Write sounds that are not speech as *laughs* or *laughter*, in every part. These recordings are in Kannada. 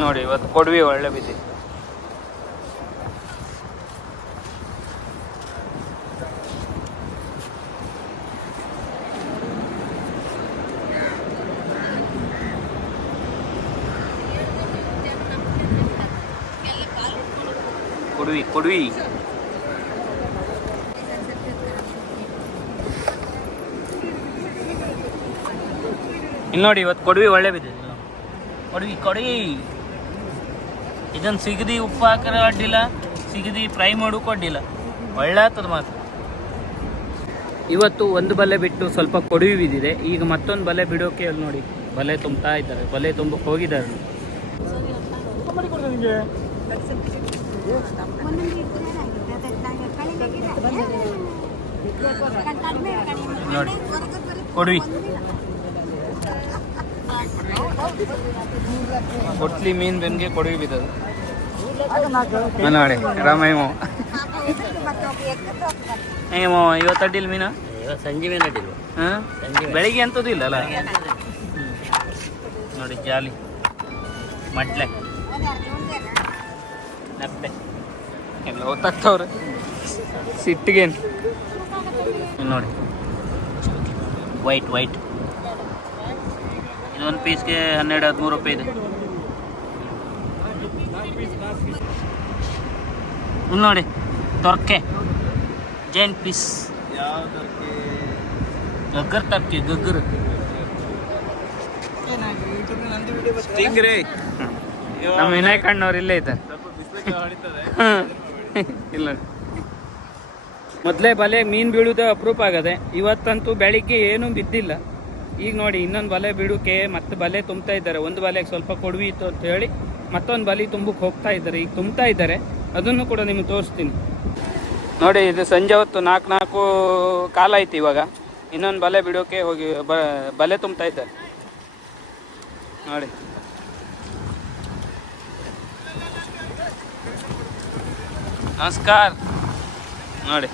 ನೋಡಿ ಇವತ್ತು ಕೊಡ್ವಿ ಒಳ್ಳೆ ಬಿದ್ದಿ ಕೊಡ್ವಿ ಕೊಡ್ವಿ. ಇಲ್ಲಿ ನೋಡಿ ಇವತ್ತು ಕೊಡ್ವಿ ಒಳ್ಳೆ ಬಿದ್ದಿದೆ ಕೊಡ್ವಿ ಕೊಡಿ. ಇದನ್ನು ಸಿಗದಿ ಉಪ್ಪು ಹಾಕಿರೋ ಅಡ್ಡಿಲ್ಲ ಸಿಗದಿ ಫ್ರೈ ಮಾಡೋಕ್ಕೂ ಅಡ್ಡಿಲ್ಲ. ಒಳ್ಳೆ ಆಗ್ತದೆ ಮಾತ್ರ ಇವತ್ತು ಒಂದು ಬಲೆ ಬಿಟ್ಟು ಸ್ವಲ್ಪ ಕೊಡವಿ ಬಿದ್ದಿದೆ. ಈಗ ಮತ್ತೊಂದು ಬಲೆ ಬಿಡೋಕೆ ಅಲ್ಲಿ ನೋಡಿ ಬಲೆ ತುಂಬ್ತಾ ಇದ್ದಾರೆ ಬಲೆ ತುಂಬ ಹೋಗಿದ್ದಾರೆ. ನೋಡಿ ಕೊಡ್ವಿ. ಕೊಟ್ಲಿ ಮೀನ್ ಬೆನ್ಗೆ ಕೊಡುಗೆ ಬಿದ್ದದು ನೋಡಿ ರಾಮಯ್ಯ ಹೆಂಗೆ ಮಾವ ಇವತ್ತು ಅಡ್ಡಿಲ್ಲ ಮೀನು? ಸಂಜೆ ಮೇಲೆ ಅಡ್ಡಿಲ್ವ? ಹಾಂ? ಬೆಳಿಗ್ಗೆ ಅಂತದ್ದು ಇಲ್ಲ ಅಲ್ಲ? ನೋಡಿ ಜಾಲಿ. ಮಡ್ಲೆ. ನಪ್ಪೆ. ಎಲ್ಲ ಸಿಟ್ಟಿಗೇನು. ನೋಡಿ. ವೈಟ್ ವೈಟ್ ಇದೊಂದು ಪೀಸ್ಗೆ ಹನ್ನೆರಡು ಹದಿಮೂರು ರೂಪಾಯಿ ಇದೆ. ಇಲ್ಲಿ ನೋಡಿ ತೊರ್ಕೆ. ಜೈನ್ ಪೀಸ್. ಗಗ್ಗರ್ ತರ್ಕೆ ಗಗ್ಗರ್. ನಮ್ಮ ವಿನಾಯಕ್ ಅಣ್ಣವ್ರು ಇಲ್ಲೇ ಇದ್ದಾರೆ. *laughs* ಇಲ್ಲ. ಮೊದಲೇ ಬಲೆ ಮೀನು ಬೀಳುವುದು ಅಪರೂಪ ಆಗದೆ ಇವತ್ತಂತೂ ಬೆಳಿಗ್ಗೆ ಏನೂ ಬಿದ್ದಿಲ್ಲ. ಈಗ ನೋಡಿ, ಇನ್ನೊಂದು ಬಲೆ ಬಿಡೋಕೆ, ಮತ್ತೆ ಬಲೆ ತುಂಬ್ತಾ ಇದ್ದಾರೆ. ಒಂದು ಬಲೆಗೆ ಸ್ವಲ್ಪ ಕೊಡ್ವಿ ಇತ್ತು ಅಂತ ಹೇಳಿ ಮತ್ತೊಂದು ಬಲೆ ತುಂಬಕ್ಕೆ ಹೋಗ್ತಾ ಇದ್ದಾರೆ. ಈಗ ತುಂಬ್ತಾ ಇದ್ದಾರೆ. ಅದನ್ನು ಕೂಡ ನಿಮ್ಗೆ ತೋರಿಸ್ತೀನಿ. ನೋಡಿ, ಇದು ಸಂಜೆ ಹೊತ್ತು ನಾಲ್ಕು ನಾಲ್ಕು ಕಾಲ ಆಯ್ತು ಇವಾಗ. ಇನ್ನೊಂದು ಬಲೆ ಬಿಡೋಕೆ ಹೋಗಿ ಬಲೆ ತುಂಬ್ತಾ ಇದ್ದಾರೆ. ನೋಡಿ. ನಮಸ್ಕಾರ. ನೋಡಿ.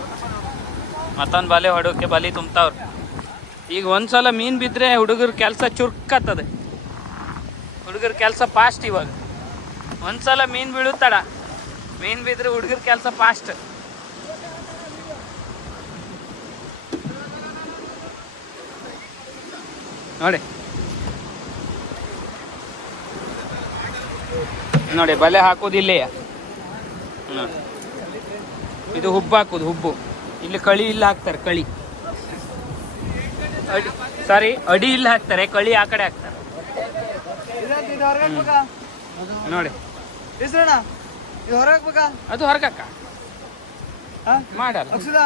ಮತ್ತೊಂದು ಬಲೆ ಹೊಡೋಕೆ ಬಲಿ ತುಂಬ್ತಾವ್ರು. ಈಗ ಒಂದ್ಸಲ ಮೀನು ಬಿದ್ರೆ ಹುಡುಗರ ಕೆಲಸ ಚುರುಕತ್ತದೆ ಹುಡುಗರ ಕೆಲಸ ಫಾಸ್ಟ್ ಇವಾಗ. ಒಂದ್ಸಲ ಮೀನು ಬೀಳುತ್ತಡ. ಮೀನು ಬಿದ್ರೆ ಹುಡುಗರ ಕೆಲಸ ಫಾಸ್ಟ್ ನೋಡಿ. ನೋಡಿ, ಬಲೆ ಹಾಕೋದು ನೋಡಿ. ಇದು ಹುಬ್ಬು ಹಾಕೋದು ಹುಬ್ಬು. ಇಲ್ಲಿ ಕಳಿ ಇಲ್ಲ ಹಾಕ್ತಾರೆ, ಕಳಿ. ಅಡಿ ಸಾರಿ ಅಡಿ ಇಲ್ಲಿ ಹಾಕ್ತಾರೆ ಕಳಿ ಆ ಕಡೆ ಹಾಕ್ತಾರೆ. ನೋಡಿ. ಅದು ಹೊರಗಕ್ಕ. ಹಾ? ಮಾಡಲ್ಲ. ಅಕ್ಷದ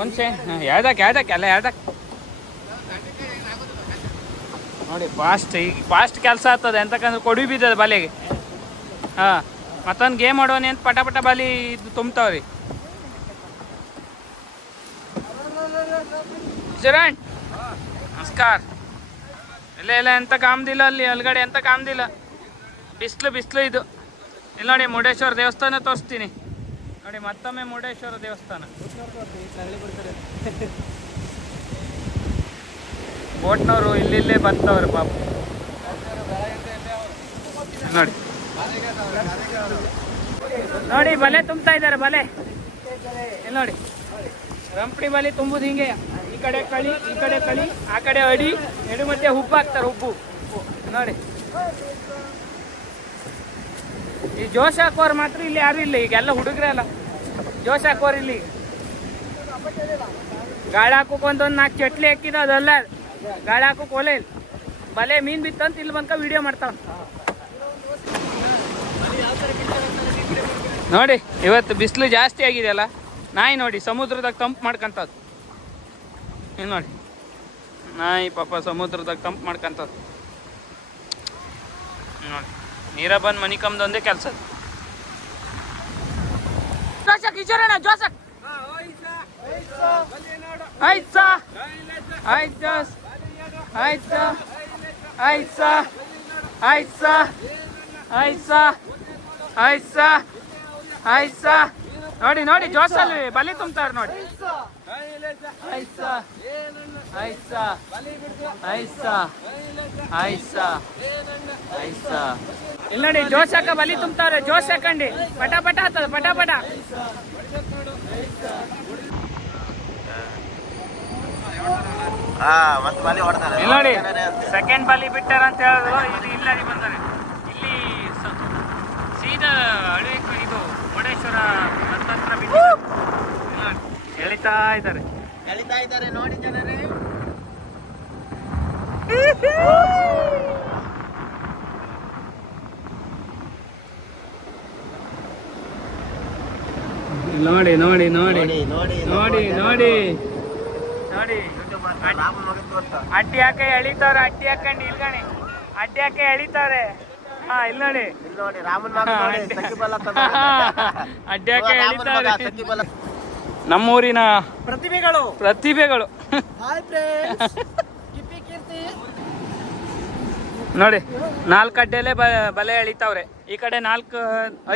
ಒಂದ್ಸೆ ಯಾವ್ದಕ್ಕೆ ಯಾವ್ದಕ್ಕೆ? ಅಲ್ಲ ಯಾವ್ದಕ್ಕೆ? ನೋಡಿ ಫಾಸ್ಟ್ ಈಗ ಫಾಸ್ಟ್ ಕೆಲಸ ಆಗ್ತದೆ ಎಂತಕ್ಕಂದ್ರೆ ಕೊಡಿ ಬಿದ್ದದ ಬಲೆಗೆ. ಹಾಂ ಮತ್ತೊಂದು ಗೇಮ್ ಆಡೋನಿ ಅಂತ ಪಟ ಪಟ ಬಲಿ ಇದು ತುಂಬ್ತಾವ್ರಿ. ಶರಣ್ ನಮಸ್ಕಾರ. ಇಲ್ಲ ಇಲ್ಲ ಎಂತ ಕಾಮ್ದಿಲ್ಲ ಅಲ್ಲಿ ಒಳಗಡೆ ಎಂತ ಕಾಮ್ದಿಲ್ಲ. ಬಿಸಿಲು ಬಿಸಿಲು ಇದು. ಇಲ್ಲಿ ನೋಡಿ ಮುರುಡೇಶ್ವರ ದೇವಸ್ಥಾನ ತೋರಿಸ್ತೀನಿ. ನೋಡಿ ಮತ್ತೊಮ್ಮೆ ಮುರುಡೇಶ್ವರ ದೇವಸ್ಥಾನ. ಬೋಟ್ನವರು ಇಲ್ಲಿಲ್ಲೇ ಬರ್ತವ್ರೆ ಪಾಪ. ನೋಡಿ. ನೋಡಿ ಬಲೆ ತುಂಬ್ತಾ ಇದ್ದಾರೆ ಬಲೆ. ಇಲ್ಲಿ ನೋಡಿ. ರಂಪಡಿ ಬಲೆ ತುಂಬುದು ಹಿಂಗೆ ಕಡೆ ಕಳಿ, ಈ ಕಡೆ ಕಳಿ, ಆ ಕಡೆ ಅಡಿ, ಎಡು ಮಧ್ಯೆ ಉಪ್ಪು ಹಾಕ್ತಾರೆ ಉಪ್ಪು ನೋಡಿ. ಈ ಜೋಶ್ ಹಾಕೋರು ಮಾತ್ರ ಇಲ್ಲಿ ಯಾರು ಇಲ್ಲ, ಈಗ ಎಲ್ಲ ಹುಡುಗ್ರೆ ಅಲ್ಲ. ಜೋಶ್ ಹಾಕೋರು ಇಲ್ಲಿ. ಗಾಳಿ ಹಾಕೋಕ್ ಒಂದೊಂದು ನಾಲ್ಕು ಚಟ್ಲಿ ಹಾಕಿದ ಅದಲ್ಲ ಗಾಳಿ ಹಾಕೋಕ್ ಒಲೆ ಇಲ್ಲ. ಬಲೆ ಮೀನ್ ಬಿತ್ತಂತ ಇಲ್ಲಿ ಬಂಕ ವಿಡಿಯೋ ಮಾಡ್ತಾವ. ನೋಡಿ, ಇವತ್ತು ಬಿಸಿಲು ಜಾಸ್ತಿ ಆಗಿದೆಯಲ್ಲ ನಾಯಿ ನೋಡಿ, ಸಮುದ್ರದಾಗ ತಂಪು ಮಾಡ್ಕಂತದ್ದು. ಇಲ್ಲಿ ನೋಡಿ. ನಾಯಿ ಪಾಪ ಸಮುದ್ರದಾಗ ತಂಪು ಮಾಡ್ಕಂತದ್ದು ನೋಡಿ. ನೀರ ಬಂದು ಮನಿ ಕಮ್ದೊಂದೇ ಕೆಲಸ ಆಯ್ತಾ ಆಯ್ತಾ ಆಯ್ತು ಆಯ್ತು ನೋಡಿ ನೋಡಿ ಜೋಸಲ್ಲಿ ಬಲಿ ತುಂಬ್ತಾರ ನೋಡಿ. ಇಲ್ಲ ನೋಡಿ ಜೋಶಕ ಬಲಿ ತುಂಬ್ತಾರೆ ಜೋಶ್ ಹಾಕಂಡಿ ಪಟ ಪಟ ಆತದ ಪಟ ಪಟ. ನೋಡಿ ಸೆಕೆಂಡ್ ಬಲಿ ಬಿಟ್ಟಾರ ಅಂತ ಹೇಳಿದ್ರು ಇದು ಇಲ್ಲ ಬಂದಾರೆ ಇಲ್ಲಿ ಸೀದಾ ಹಳೆ ಇದು ಮುರುಡೇಶ್ವರ ಎಳಿತಾ ಇದ್ದಾರೆ. ಎಳಿತಾ ಇದ್ದಾರೆ ನೋಡಿ ಜನರೇ. ನೋಡಿ ನೋಡಿ ನೋಡಿ. ನೋಡಿ ನೋಡಿ ನೋಡಿ ನೋಡಿ. ಅಡ್ಡಿ ಹಾಕಿ ಎಳಿತಾವ್ರೆ ಅಡ್ಡಿ ಹಾಕೊಂಡು ನಿಲ್ಗಣಿ. ಅಡ್ಡಿ ಹಾಕಿ ಎಳಿತಾರೆ. ಹಾ ಇಲ್ಲಿ ನೋಡಿ. ಇಲ್ಲಿ ನೋಡಿ ರಾಮನ್ ಮಗ ನೋಡಿ ಅಡ್ಡಿ- ಸಖಿಬಲ ಅಂತ ಅಡ್ಡಿ ರಾಮನ್ ಮಗ ಎಳಿತಾರೆ ಸಖಿಬಲ ನಮ್ಮೂರಿನ ಪ್ರತಿಭೆಗಳು. ಪ್ರತಿಭೆಗಳು. Hi friends Kippi Keerthi. ನೋಡಿ ನಾಲ್ಕು ಅಡ್ಡೆಲೆ ಬ- ಬಲೆ ಎಳಿತಾವ್ರೆ. ಈ ಕಡೆ ನಾಲ್ಕು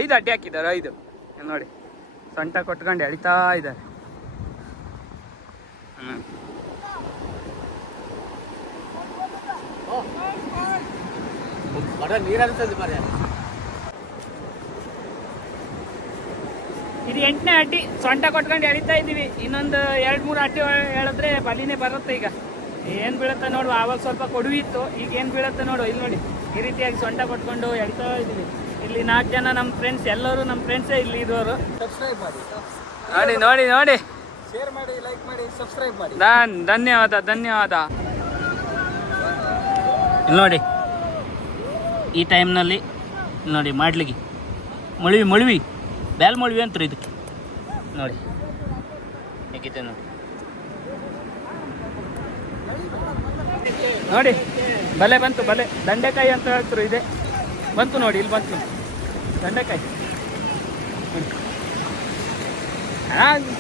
ಐದು ಅಡ್ಡೆ ಹಾಕಿದ್ದಾರೆ ಐದು. ನೋಡಿ ಸೊಂಟ ಕೊಟ್ಕೊಂಡು ಎಳಿತಾ ಇದ್ದಾರೆ. ಹ್ಮ್. ನೀರ್ ಅನ್ಸದ್ ಮರ್ಯ ಇದು ಎಂಟನೇ ಅಡ್ಡಿ ಸೊಂಟ ಕೊಟ್ಕೊಂಡು ಎಳಿತಾ ಇದ್ದೀವಿ. ಇನ್ನೊಂದು ಎರಡು ಮೂರು ಅಡ್ಡಿ ಹೇಳಿದ್ರೆ ಬಲಿನೇ ಬರುತ್ತೆ ಈಗ. ಏನು ಬೀಳುತ್ತೆ ನೋಡು ಆವಾಗ ಸ್ವಲ್ಪ ಕೊಡುವಿ ಇತ್ತು ಈಗ ಏನು ಬೀಳುತ್ತೆ ನೋಡು ಇಲ್ಲಿ ನೋಡಿ. ಈ ರೀತಿಯಾಗಿ ಸೊಂಟ ಕೊಟ್ಕೊಂಡು ಎಳಿತಾ ಇದ್ದೀವಿ. ಇಲ್ಲಿ ನಾಲ್ಕು ಜನ ನಮ್ಮ ಫ್ರೆಂಡ್ಸ್ ಎಲ್ಲರೂ ನಮ್ಮ ಫ್ರೆಂಡ್ಸೇ ಇಲ್ಲಿ ಇರೋರು. ಸಬ್ಸ್ಕ್ರೈಬ್ ಮಾಡಿ. ನೋಡಿ ನೋಡಿ ನೋಡಿ. ಶೇರ್ ಮಾಡಿ ಲೈಕ್ ಮಾಡಿ ಸಬ್ಸ್ಕ್ರೈಬ್ ಮಾಡಿ. ಧನ್ಯವಾದ ಧನ್ಯವಾದ. ಇಲ್ಲಿ ನೋಡಿ. ಈ ಟೈಮ್ನಲ್ಲಿ ನೋಡಿ ಮಾಡ್ಲಿಗೆ ಮೊಳವಿ ಮೊಳವಿ. ಬ್ಯಾಲ್ ಮೊಳವಿ ಅಂತಾರೆ ಇದಕ್ಕೆ ನೋಡಿ. ಹೇಗಿದೆ ನೋಡಿ. ನೋಡಿ, ಬಲೆ ಬಂತು, ಬಲೆ. ದಂಡೆಕಾಯಿ ಅಂತ ಹೇಳ್ತಾರೆ ಇದೆ. ಬಂತು ನೋಡಿ, ಇಲ್ಲಿ ಬಂತು. ದಂಡೆಕಾಯಿ. ನೀನು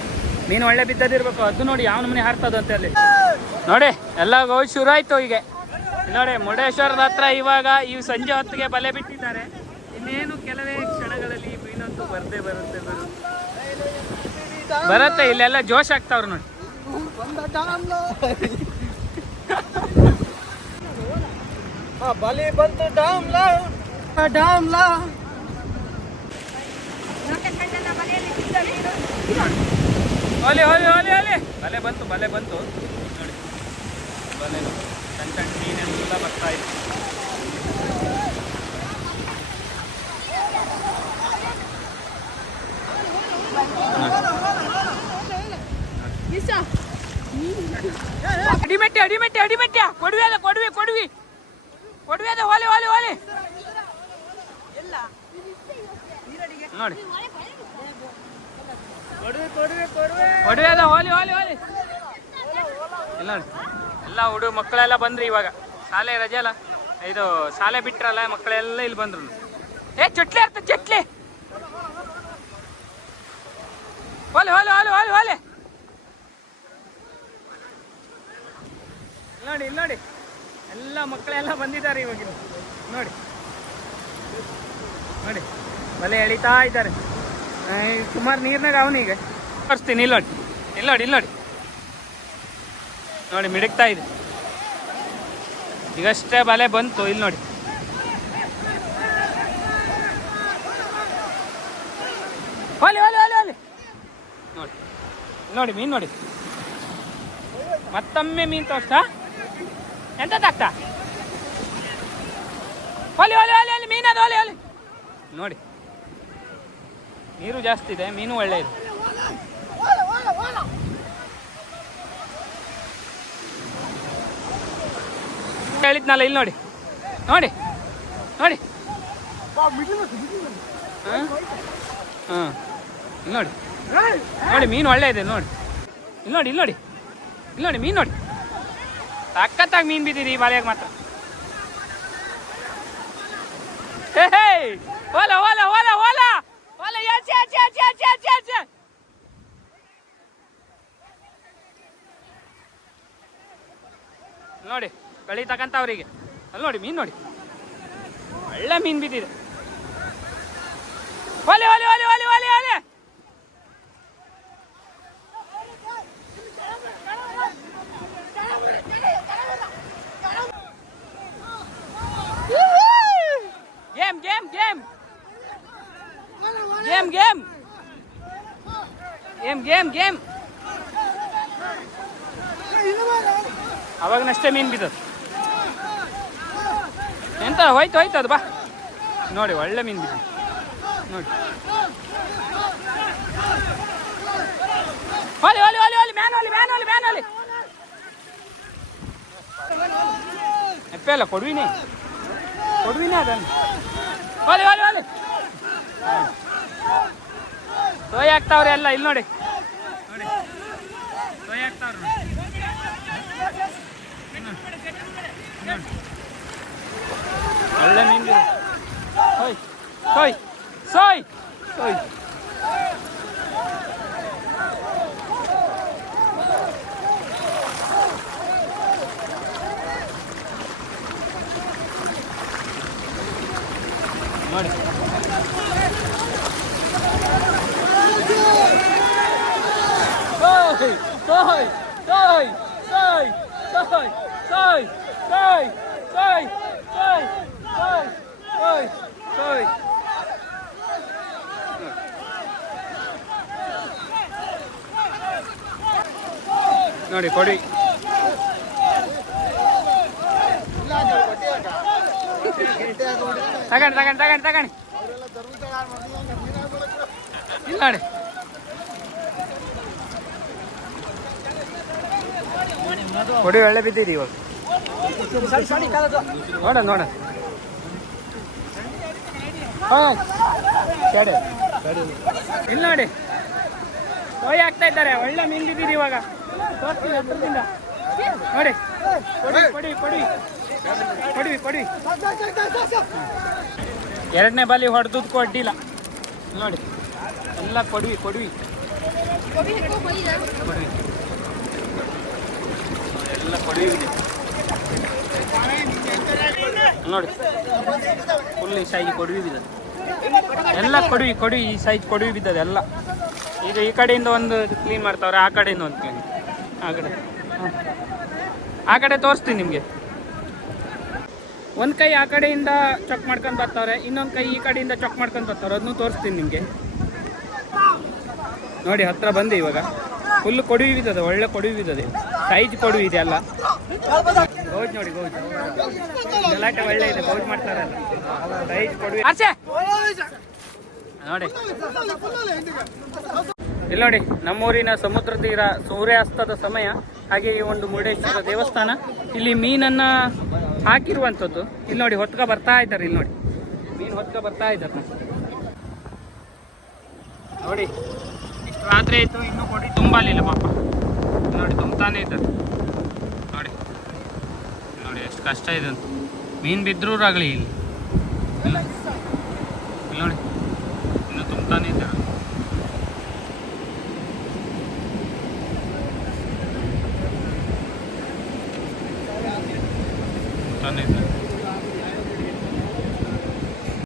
ಮೀನು ಒಳ್ಳೆ ಬಿದ್ದದಿರ್ಬೇಕು ಅದು ನೋಡಿ ಯಾವ ನಮೂನೆ ಹಾರ್ತದ ಅಂತ ಅಲ್ಲಿ. ನೋಡಿ, ಎಲ್ಲ ಶುರು ಆಯ್ತು ಈಗ ನೋಡಿ ಮುರುಡೇಶ್ವರದ ಹತ್ರ ಇವಾಗ ಈ ಸಂಜೆ ಹೊತ್ತಿಗೆ ಬಲೆ ಬಿಟ್ಟಿದ್ದಾರೆ. ಇನ್ನೇನು ಕೆಲವೇ ಕ್ಷಣಗಳಲ್ಲಿ ಮೀನಂತೂ ಬರದೇ ಬರುತ್ತೆ ಬರುತ್ತೆ ಇಲ್ಲೆಲ್ಲ ಜೋಶ್ ಆಗ್ತಾವ್ರು ನೋಡಿ. ಬಲಿ ಬಂತು ಡಾಮ್ಲಾ. ಡಾಮ್ಲಾ. ಒಲೆ ಬಲೆ ಬಂತು ಬಲೆ ಬಂತು. ನೋಡಿ. ಬಲೆ ಸಣ್ಣ ಸಣ್ಣ ಮೀನೆಲ್ಲ ಬರ್ತಾ ಇದೆ. ಅಡಿಮೆಟ್ಟಿ ಅಡಿಮೆಟ್ಟಿ ಅಡಿಮೆಟ್ಟಿ. ಕೊಡುವೆ ಅದ ಕೊಡುವೆ ಕೊಡುವಿ. ಕೊಡುವೆ ಅದ ಓಲಿ ಓಲಿ ನೋಡಿ. ಕೊಡುವೆ ಕೊಡುವೆ ಕೊಡುವೆ. ಅದ ಹೋಲಿ ಹೋಲಿ ಹೋಲಿ. ಇಲ್ಲ. ನೋಡಿ ಎಲ್ಲ ಹುಡುಗ ಮಕ್ಕಳೆಲ್ಲ ಬಂದ್ರಿ ಇವಾಗ. ಶಾಲೆ ರಜೆ ಅಲ್ಲ? ಇದು ಶಾಲೆ ಬಿಟ್ರಲ್ಲ, ಮಕ್ಕಳೆಲ್ಲ ಇಲ್ಲಿ ಬಂದ್ರು. ಏ, ಚಟ್ಲಿ ಅರ್ಥ, ಚಟ್ಲಿ. ಹೋಲಿ ಹೋಲಿ ಹೋಲಿ ಹೋಲಿ ಹೋಲಿ. ಇಲ್ಲಿ ನೋಡಿ ಇಲ್ಲಿ ನೋಡಿ. ಎಲ್ಲ ಮಕ್ಕಳೆಲ್ಲ ಬಂದಿದ್ದಾರೆ ಇವಾಗ ನೋಡಿ. ನೋಡಿ. ಬಲೆ ಎಳಿತಾ ಇದ್ದಾರೆ. ಸುಮಾರು ನೀರ್ನಾಗ ಅವನೀಗ ಕರ್ಸ್ತೀನಿ ಇಲ್ಲೋಡಿ ನೋಡಿ. ಇಲ್ಲಿ ನೋಡಿ, ಮಿಡಕ್ತಾ ಇದೆ. ಈಗಷ್ಟೇ ಬಲೆ ಬಂತು, ಇಲ್ಲಿ ನೋಡಿ. ಹೋಲಿ ಒಲಿ ಒಲಿ ಒಲಿ ನೋಡಿ ನೋಡಿ, ಮೀನು ನೋಡಿ. ಮತ್ತೊಮ್ಮೆ ಮೀನು ತೋರಿಸ್ತಾ. ಎಂತದಾಗ್ತಾ ಒಲಿ ಒಲಿ ಒಲಿ ಒಲಿ ಮೀನದು ಒಲಿ ಒಲಿ ನೋಡಿ, ನೀರು ಜಾಸ್ತಿ ಇದೆ, ಮೀನು ಒಳ್ಳೆಯದು ಹೇಳಿದ್ನಲ್ಲ, ಇಲ್ಲಿ ನೋಡಿ. ನೋಡಿ. ನೋಡಿ. ಹಾಂ? ಇಲ್ಲಿ ನೋಡಿ. ನೋಡಿ, ಮೀನು ಒಳ್ಳೆ ಇದೆ, ನೋಡಿ. ಇಲ್ಲಿ ನೋಡಿ ಇಲ್ಲಿ ನೋಡಿ. ಇಲ್ಲಿ ನೋಡಿ, ಮೀನು ನೋಡಿ. ಸಕ್ಕತ್ತಾಗಿ ಮೀನು ಬಿದ್ದೀರಿ ಈ ಬಾಲಿಯಾಗ ಮಾತ್ರ. ಹೇ ಓಲ ಓಲ ಓಲ ಓಲ. ಓಲ ಯಾಚೆ ಯಾಚೆ ಯಾಚೆ ಯಾಚೆ ಯಾಚೆ ಯಾಚೆ ನೋಡಿ. ಬೆಳೀತಕ್ಕಂಥ ಅವರಿಗೆ ಅಲ್ಲಿ ನೋಡಿ, ಮೀನು ನೋಡಿ. ಒಳ್ಳೆ ಮೀನು ಬಿದ್ದಿದೆ. ಒಲೆ ಒಲೆ ಒಲೆ ಒಲೆ ಒಲೆ ಒಲೆ! Game game game! Game game! Game game game! ಮೀನು ಬಿದ್ದದು ಎಂತ ಹೋಯ್ತು ಹೋಯ್ತು ಅದು ಬಾ. ನೋಡಿ ಒಳ್ಳೆ ಮೀನು ಬಿದ್ದು ನೋಡಿ. Holy holy holy holy man holy man holy man holy. ಎಪ್ಪೆ ಅಲ್ಲ ಕೊಡುವಿನಿ. ಕೊಡುವಿನಿ ಅದನ್ನು. ಹೋಲಿ ಹೋಲಿ ಹೋಲಿ. ಸೋಯ್ ಆಗ್ತಾವ್ರೆ ಎಲ್ಲ ಇಲ್ಲಿ ನೋಡಿ. ನೋಡಿ. ಸೋಯ್ ನೋಡಿ. 원래 민규 서이 서이 서이 서이 머리 서이 서이 서이 서이 서이 서이 서이 서이 서이 ನೋಡಿ ಕೊಡಿ. ತಗೊಂಡು ತಗೊಂಡು ತಗೊಂಡು ತಗೊಂಡು. ನೋಡಿ. ಕೊಡಿ ಒಳ್ಳೆ ಬಿದ್ದಿದೆ ಇವಾಗ. ನೋಡ ನೋಡ ಇಲ್ಲ ನೋಡಿ. ಕೊಯ್ ಆಗ್ತಾ ಇದ್ದಾರೆ. ಒಳ್ಳೆ ಮೀನ್ ಇವಾಗ. ತೋರ್ಸ್ತೀನಿ ಹತ್ರದಿಂದ ನೋಡಿ. ಕೊಡಿ ಕೊಡಿ ಕೊಡಿ. ಕೊಡಿ ಕೊಡಿ. ಎರಡನೇ ಬಾಲಿ ಹೊಡೆದು ಕೊಡ್ಡಿಲ್ಲ ನೋಡಿ. ಎಲ್ಲ ಕೊಡ್ವಿ. ಕೊಡ್ವಿ. ಎಲ್ಲ ಕೊಡ್ವಿ. ನೋಡಿ. ಫುಲ್ ಈ ಸೈಜ್ ಕೊಡುವಿ ಬಿದ್ದದೆ ಎಲ್ಲ ಕೊಡುವಿ ಕೊಡು ಈ ಸೈಜ್ ಕೊಡುವಿ ಬಿದ್ದದೆ ಎಲ್ಲ. ಈಗ ಈ ಕಡೆಯಿಂದ ಒಂದು ಕ್ಲೀನ್ ಮಾಡ್ತಾವ್ರೆ, ಆ ಕಡೆಯಿಂದ ಒಂದು ಕ್ಲೀನ್ ಆ ಕಡೆ. ಆ ಕಡೆ ತೋರಿಸ್ತೀನಿ ನಿಮಗೆ. ಒಂದು ಕೈ ಆ ಕಡೆಯಿಂದ ಚೆಕ್ ಮಾಡ್ಕೊಂಡು ಬರ್ತಾವ್ರೆ, ಇನ್ನೊಂದು ಕೈ ಈ ಕಡೆಯಿಂದ ಚೆಕ್ ಮಾಡ್ಕೊಂಡು ಬರ್ತಾವ್ರೆ ಅದನ್ನು ತೋರಿಸ್ತೀನಿ ನಿಮಗೆ. ನೋಡಿ, ಹತ್ರ ಬಂದೆ ಇವಾಗ. ಫುಲ್ ಕೊಡುವಿ ಬಿದ್ದದೆ ಒಳ್ಳೆ ಕೊಡುವಿ ಬಿದ್ದದೆ ಸೈಜ್ ಕೊಡು ಇದೆ ಅಲ್ಲ. ಗೌಜ್ ನೋಡಿ ಗೌಜ್ ಒಳ್ಳೆ ಇದೆ ಗೌಜ್ ಮಾಡ್ತಾರಲ್ಲ. ಸೈಜ್ ಕೊಡುವ ನೋಡಿ. ಇಲ್ಲಿ ನೋಡಿ, ನಮ್ಮೂರಿನ ಸಮುದ್ರ ತೀರ ಸೂರ್ಯಾಸ್ತದ ಸಮಯ. ಹಾಗೆ ಈ ಒಂದು ಮುರುಡೇಶ್ವರ ದೇವಸ್ಥಾನ. ಇಲ್ಲಿ ಮೀನನ್ನ ಹಾಕಿರುವಂಥದ್ದು. ಇಲ್ಲಿ ನೋಡಿ, ಹೊತ್ಕ ಬರ್ತಾ ಇದ್ದಾರೆ ಇಲ್ಲಿ ನೋಡಿ. ಮೀನು ಹೊತ್ಕ ಬರ್ತಾ ಇದ್ದಾರೆ. ನೋಡಿ. ಇಷ್ಟು ರಾತ್ರಿ ಆಯಿತು, ಇನ್ನೂ ಕೊಡಿ. ತುಂಬಲಿಲ್ಲ ಪಾಪ. ನೋಡಿ ತುಂಬತಾನೇ ಇದ್ದದ್ದು ನೋಡಿ. ನೋಡಿ ಎಷ್ಟು ಕಷ್ಟ ಇದೆ ಮೀನು ಬಿದ್ದರೂರಾಗಲಿ ಇಲ್ಲಿ.